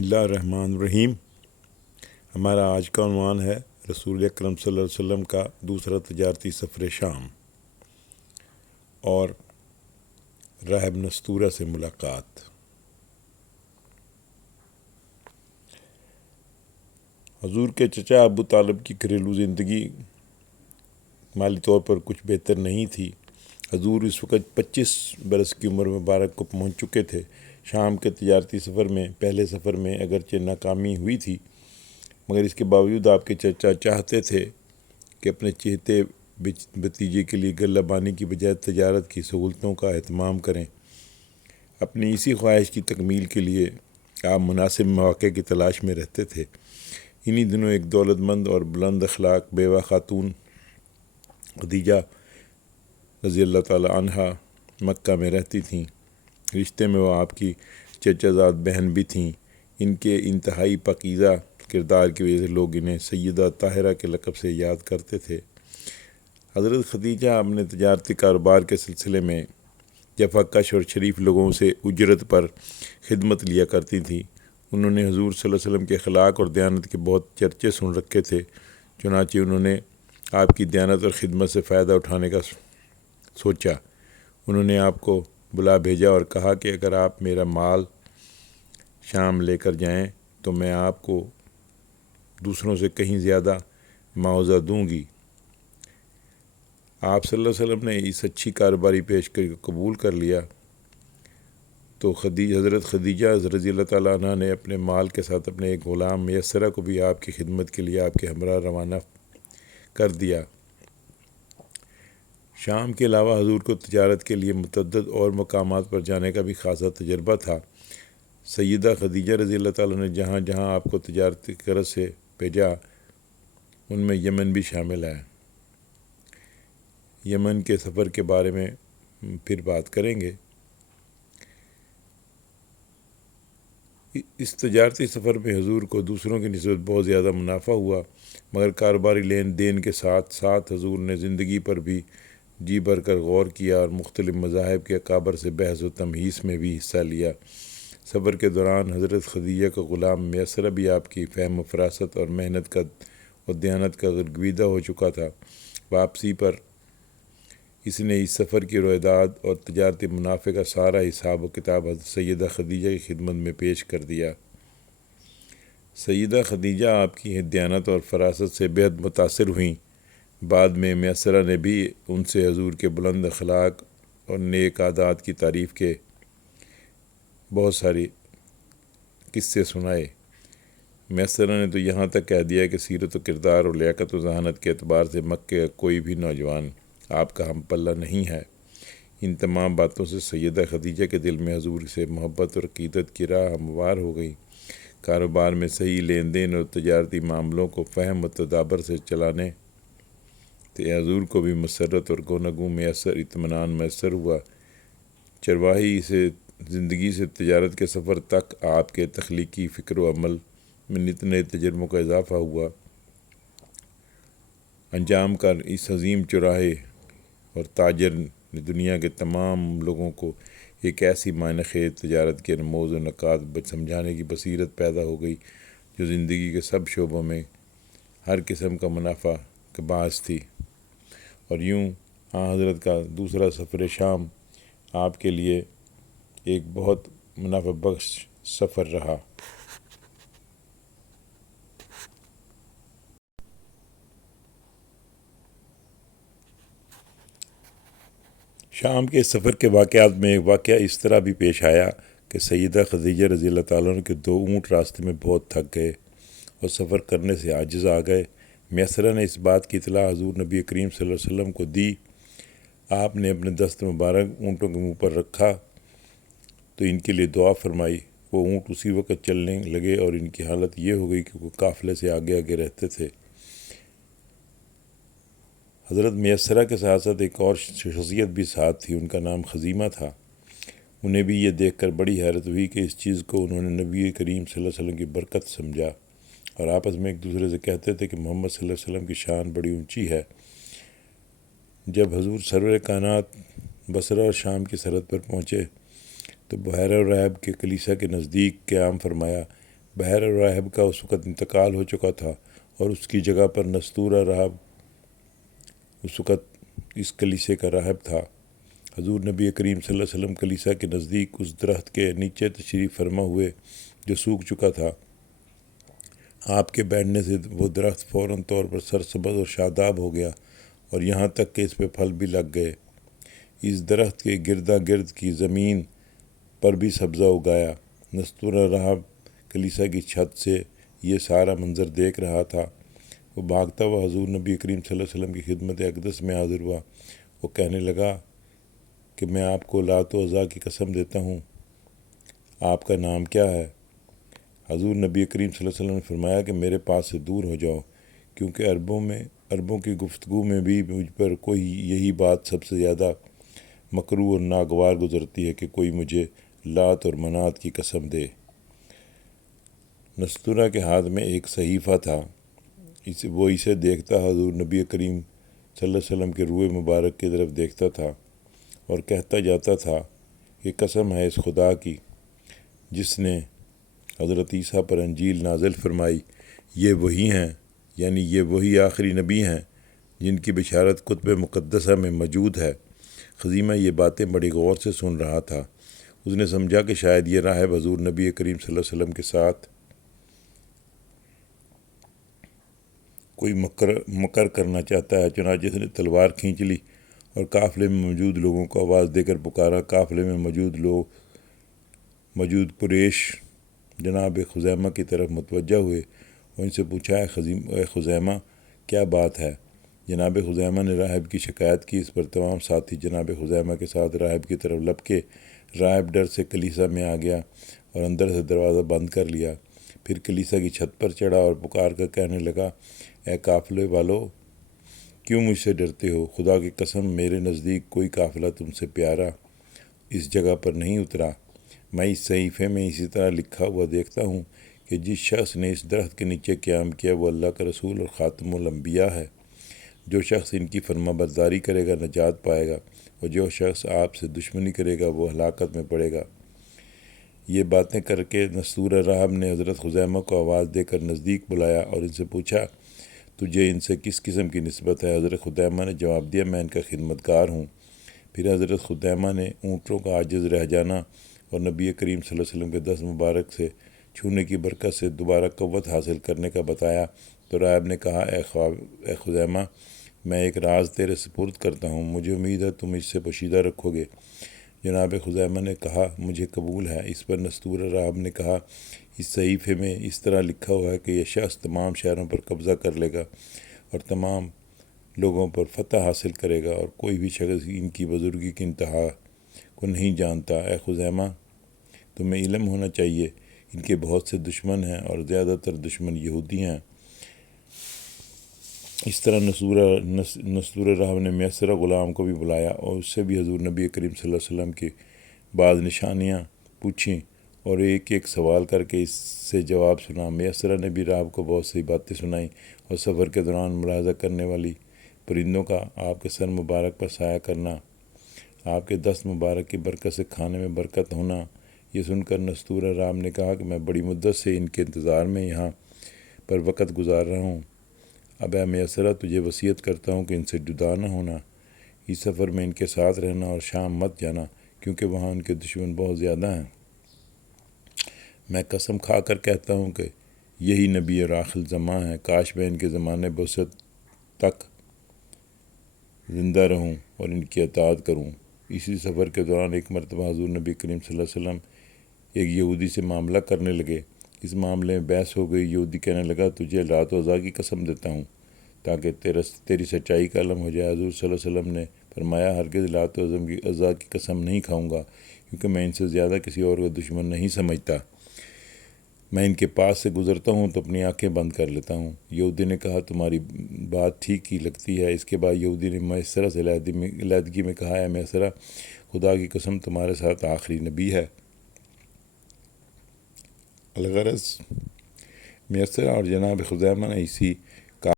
اللہ الرحمن الرحیم۔ ہمارا آج کا عنوان ہے رسول اکرم صلی اللہ علیہ وسلم کا دوسرا تجارتی سفر شام اور راہب نستورہ سے ملاقات۔ حضور کے چچا ابو طالب کی گھریلو زندگی مالی طور پر کچھ بہتر نہیں تھی۔ حضور اس وقت 25 برس کی عمر مبارک کو پہنچ چکے تھے۔ شام کے تجارتی سفر میں پہلے سفر میں اگرچہ ناکامی ہوئی تھی، مگر اس کے باوجود آپ کے چچا چاہتے تھے کہ اپنے چہتے بھتیجے کے لیے غلہ بانی کی بجائے تجارت کی سہولتوں کا اہتمام کریں۔ اپنی اسی خواہش کی تکمیل کے لیے آپ مناسب مواقع کی تلاش میں رہتے تھے۔ انہی دنوں ایک دولت مند اور بلند اخلاق بیوہ خاتون خدیجہ رضی اللہ تعالی عنہا مکہ میں رہتی تھیں۔ رشتے میں وہ آپ کی چچا زاد بہن بھی تھیں۔ ان کے انتہائی پاکیزہ کردار کی وجہ سے لوگ انہیں سیدہ طاہرہ کے لقب سے یاد کرتے تھے۔ حضرت خدیجہ اپنے تجارتی کاروبار کے سلسلے میں جفا کش اور شریف لوگوں سے اجرت پر خدمت لیا کرتی تھیں۔ انہوں نے حضور صلی اللہ علیہ وسلم کے اخلاق اور دیانت کے بہت چرچے سن رکھے تھے، چنانچہ انہوں نے آپ کی دیانت اور خدمت سے فائدہ اٹھانے کا سوچا۔ انہوں نے آپ کو بلا بھیجا اور کہا کہ اگر آپ میرا مال شام لے کر جائیں تو میں آپ کو دوسروں سے کہیں زیادہ معاوضہ دوں گی۔ آپ صلی اللہ علیہ وسلم نے اس اچھی کاروباری پیشکش کو قبول کر لیا تو حضرت خدیجہ رضی اللہ تعالیٰ عنہ نے اپنے مال کے ساتھ اپنے ایک غلام میسرہ کو بھی آپ کی خدمت کے لیے آپ کے ہمراہ روانہ کر دیا۔ شام کے علاوہ حضور کو تجارت کے لیے متعدد اور مقامات پر جانے کا بھی خاصا تجربہ تھا۔ سیدہ خدیجہ رضی اللہ تعالیٰ نے جہاں جہاں آپ کو تجارتی غرض سے بھیجا ان میں یمن بھی شامل ہے۔ یمن کے سفر کے بارے میں پھر بات کریں گے۔ اس تجارتی سفر میں حضور کو دوسروں کی نسبت بہت زیادہ منافع ہوا، مگر کاروباری لین دین کے ساتھ ساتھ حضور نے زندگی پر بھی جی بھر کر غور کیا اور مختلف مذاہب کے اکابر سے بحث و تمہیس میں بھی حصہ لیا۔ سفر کے دوران حضرت خدیجہ کا غلام میسرہ بھی آپ کی فہم و فراست اور محنت کا اور دیانت کا گرویدہ ہو چکا تھا۔ واپسی پر اس نے اس سفر کی رویداد اور تجارتی منافع کا سارا حساب و کتاب حضرت سیدہ خدیجہ کی خدمت میں پیش کر دیا۔ سیدہ خدیجہ آپ کی دیانت اور فراست سے بہت متاثر ہوئیں۔ بعد میں میسرہ نے بھی ان سے حضور کے بلند اخلاق اور نیک عادات کی تعریف کے بہت ساری قصے سنائے۔ میسرہ نے تو یہاں تک کہہ دیا کہ سیرت و کردار اور لیاقت و ذہانت کے اعتبار سے مکے کا کوئی بھی نوجوان آپ کا ہم پلہ نہیں ہے۔ ان تمام باتوں سے سیدہ خدیجہ کے دل میں حضور سے محبت اور عقیدت کی راہ ہموار ہو گئی۔ کاروبار میں صحیح لین دین اور تجارتی معاملوں کو فہم و تدابر سے چلانے حضور کو بھی مسرت اور گوناگوں میسر اطمینان میسر ہوا۔ چرواہی سے زندگی سے تجارت کے سفر تک آپ کے تخلیقی فکر و عمل میں نت نئے تجربوں کا اضافہ ہوا۔ انجام کا اس عظیم چوراہے اور تاجر نے دنیا کے تمام لوگوں کو ایک ایسی معنی خیز تجارت کے رموز و نکات سمجھانے کی بصیرت پیدا ہو گئی جو زندگی کے سب شعبوں میں ہر قسم کا منافع کا باعث تھی۔ اور یوں حضرت کا دوسرا سفر شام آپ کے لیے ایک بہت منافع بخش سفر رہا۔ شام کے سفر کے واقعات میں ایک واقعہ اس طرح بھی پیش آیا کہ سیدہ خدیجہ رضی اللہ تعالیٰ عنہ کے 2 اونٹ راستے میں بہت تھک گئے اور سفر کرنے سے عاجز آ گئے۔ میسرہ نے اس بات کی اطلاع حضور نبی کریم صلی اللہ علیہ وسلم کو دی۔ آپ نے اپنے دست مبارک اونٹوں کے منہ پر رکھا تو ان کے لیے دعا فرمائی۔ وہ اونٹ اسی وقت چلنے لگے اور ان کی حالت یہ ہو گئی کہ وہ قافلے سے آگے آگے رہتے تھے۔ حضرت میسرہ کے ساتھ ساتھ ایک اور شخصیت بھی ساتھ تھی، ان کا نام خزیمہ تھا۔ انہیں بھی یہ دیکھ کر بڑی حیرت ہوئی کہ اس چیز کو انہوں نے نبی کریم صلی اللہ علیہ وسلم کی برکت سمجھا اور آپس میں ایک دوسرے سے کہتے تھے کہ محمد صلی اللہ علیہ وسلم کی شان بڑی اونچی ہے۔ جب حضور سرور کائنات بصرہ اور شام کی سرحد پر پہنچے تو بحیرہ راہب کے کلیسا کے نزدیک قیام فرمایا۔ بحر راہب کا اس وقت انتقال ہو چکا تھا اور اس کی جگہ پر نستورہ راہب اس وقت اس کلیسے کا راہب تھا۔ حضور نبی کریم صلی اللہ علیہ وسلم کلیسا کے نزدیک اس درخت کے نیچے تشریف فرما ہوئے جو سوکھ چکا تھا۔ آپ کے بیٹھنے سے وہ درخت فوراً طور پر سرسبز اور شاداب ہو گیا اور یہاں تک کہ اس پہ پھل بھی لگ گئے۔ اس درخت کے گردا گرد کی زمین پر بھی سبزہ اگایا۔ نستورہ راہب کلیسا کی چھت سے یہ سارا منظر دیکھ رہا تھا۔ وہ بھاگتا ہوا حضور نبی کریم صلی اللہ علیہ وسلم کی خدمت اقدس میں حاضر ہوا۔ وہ کہنے لگا کہ میں آپ کو لات و عزا کی قسم دیتا ہوں، آپ کا نام کیا ہے؟ حضور نبی کریم صلی اللہ علیہ وسلم نے فرمایا کہ میرے پاس سے دور ہو جاؤ، کیونکہ عربوں کی گفتگو میں بھی مجھ پر کوئی یہی بات سب سے زیادہ مکروہ اور ناگوار گزرتی ہے کہ کوئی مجھے لات اور منات کی قسم دے۔ نستورہ کے ہاتھ میں ایک صحیفہ تھا۔ وہ اسے دیکھتا حضور نبی کریم صلی اللہ علیہ وسلم کے روئے مبارک کی طرف دیکھتا تھا اور کہتا جاتا تھا کہ قسم ہے اس خدا کی جس نے حضرت عیسیٰ پر انجیل نازل فرمائی، یہ وہی ہیں، یعنی یہ وہی آخری نبی ہیں جن کی بشارت کتب مقدسہ میں موجود ہے۔ خزیمہ یہ باتیں بڑی غور سے سن رہا تھا۔ اس نے سمجھا کہ شاید یہ راہب حضور نبی کریم صلی اللہ علیہ وسلم کے ساتھ کوئی مکر کرنا چاہتا ہے، چنانچہ اس نے تلوار کھینچ لی اور قافلے میں موجود لوگوں کو آواز دے کر پکارا۔ قافلے میں موجود قریش جناب خزیمہ کی طرف متوجہ ہوئے اور ان سے پوچھا، اے خزیمہ کیا بات ہے؟ جناب خزیمہ نے راہب کی شکایت کی۔ اس پر تمام ساتھی جناب خزیمہ کے ساتھ راہب کی طرف لپکے۔ راہب ڈر سے کلیسا میں آ گیا اور اندر سے دروازہ بند کر لیا۔ پھر کلیسا کی چھت پر چڑھا اور پکار کر کہنے لگا، اے قافلے والو، کیوں مجھ سے ڈرتے ہو؟ خدا کی قسم میرے نزدیک کوئی قافلہ تم سے پیارا اس جگہ پر نہیں اترا۔ میں اس صحیفے میں اسی طرح لکھا ہوا دیکھتا ہوں کہ جس شخص نے اس درخت کے نیچے قیام کیا وہ اللہ کا رسول اور خاتم الانبیاء ہے۔ جو شخص ان کی فرما برداری کرے گا نجات پائے گا، اور جو شخص آپ سے دشمنی کرے گا وہ ہلاکت میں پڑے گا۔ یہ باتیں کر کے نستورہ راہب نے حضرت خزیمہ کو آواز دے کر نزدیک بلایا اور ان سے پوچھا، تجھے ان سے کس قسم کی نسبت ہے؟ حضرت خزیمہ نے جواب دیا، میں ان کا خدمتگار ہوں۔ پھر حضرت خزیمہ نے اونٹوں کا عاجز رہ جانا اور نبی کریم صلی اللہ علیہ وسلم کے دست مبارک سے چھونے کی برکت سے دوبارہ قوت حاصل کرنے کا بتایا تو راہب نے کہا، اے خزیمہ، میں ایک راز تیرے سپرد کرتا ہوں، مجھے امید ہے تم اس سے پوشیدہ رکھو گے۔ جناب خزیمہ نے کہا، مجھے قبول ہے۔ اس پر نستورہ راہب نے کہا، اس صحیفے میں اس طرح لکھا ہوا ہے کہ یہ شخص تمام شہروں پر قبضہ کر لے گا اور تمام لوگوں پر فتح حاصل کرے گا، اور کوئی بھی شخص ان کی بزرگی کی انتہا کو نہیں جانتا۔ اے خزیمہ، تمہیں علم ہونا چاہیے ان کے بہت سے دشمن ہیں اور زیادہ تر دشمن یہودی ہیں۔ اس طرح نستورہ راہب نے میسرہ غلام کو بھی بلایا اور اس سے بھی حضور نبی کریم صلی اللہ علیہ وسلم کی بعض نشانیاں پوچھیں اور ایک ایک سوال کر کے اس سے جواب سنا۔ میسرہ نے بھی راہب کو بہت سی باتیں سنائیں اور سفر کے دوران ملاحظہ کرنے والی پرندوں کا آپ کے سر مبارک پر سایہ کرنا، آپ کے دست مبارک کی برکت سے کھانے میں برکت ہونا، یہ سن کر نستورہ راہب نے کہا کہ میں بڑی مدت سے ان کے انتظار میں یہاں پر وقت گزار رہا ہوں۔ اب اے میسرہ، تجھے وصیت کرتا ہوں کہ ان سے جدا نہ ہونا، اس سفر میں ان کے ساتھ رہنا اور شام مت جانا، کیونکہ وہاں ان کے دشمن بہت زیادہ ہیں۔ میں قسم کھا کر کہتا ہوں کہ یہی نبی اور آخر زماں ہیں، کاش میں ان کے زمانے بعثت تک زندہ رہوں اور ان کی اطاعت کروں۔ اسی سفر کے دوران ایک مرتبہ حضور نبی کریم صلی اللہ علیہ وسلم ایک یہودی سے معاملہ کرنے لگے۔ اس معاملے میں بحث ہو گئی۔ یہودی کہنے لگا، تجھے لات و عزا کی قسم دیتا ہوں تاکہ تیری سچائی کا علم ہو جائے۔ حضور صلی اللہ علیہ وسلم نے فرمایا، ہرگز لات و عزا کی قسم نہیں کھاؤں گا، کیونکہ میں ان سے زیادہ کسی اور کو دشمن نہیں سمجھتا۔ میں ان کے پاس سے گزرتا ہوں تو اپنی آنکھیں بند کر لیتا ہوں۔ یہودی نے کہا، تمہاری بات ٹھیک ہی لگتی ہے۔ اس کے بعد یہودی نے میسرہ سے علیحدگی میں کہا، اے میسرہ، خدا کی قسم تمہارے ساتھ آخری نبی ہے۔ الغرض میسرہ اور جناب خزیمہ نے اسی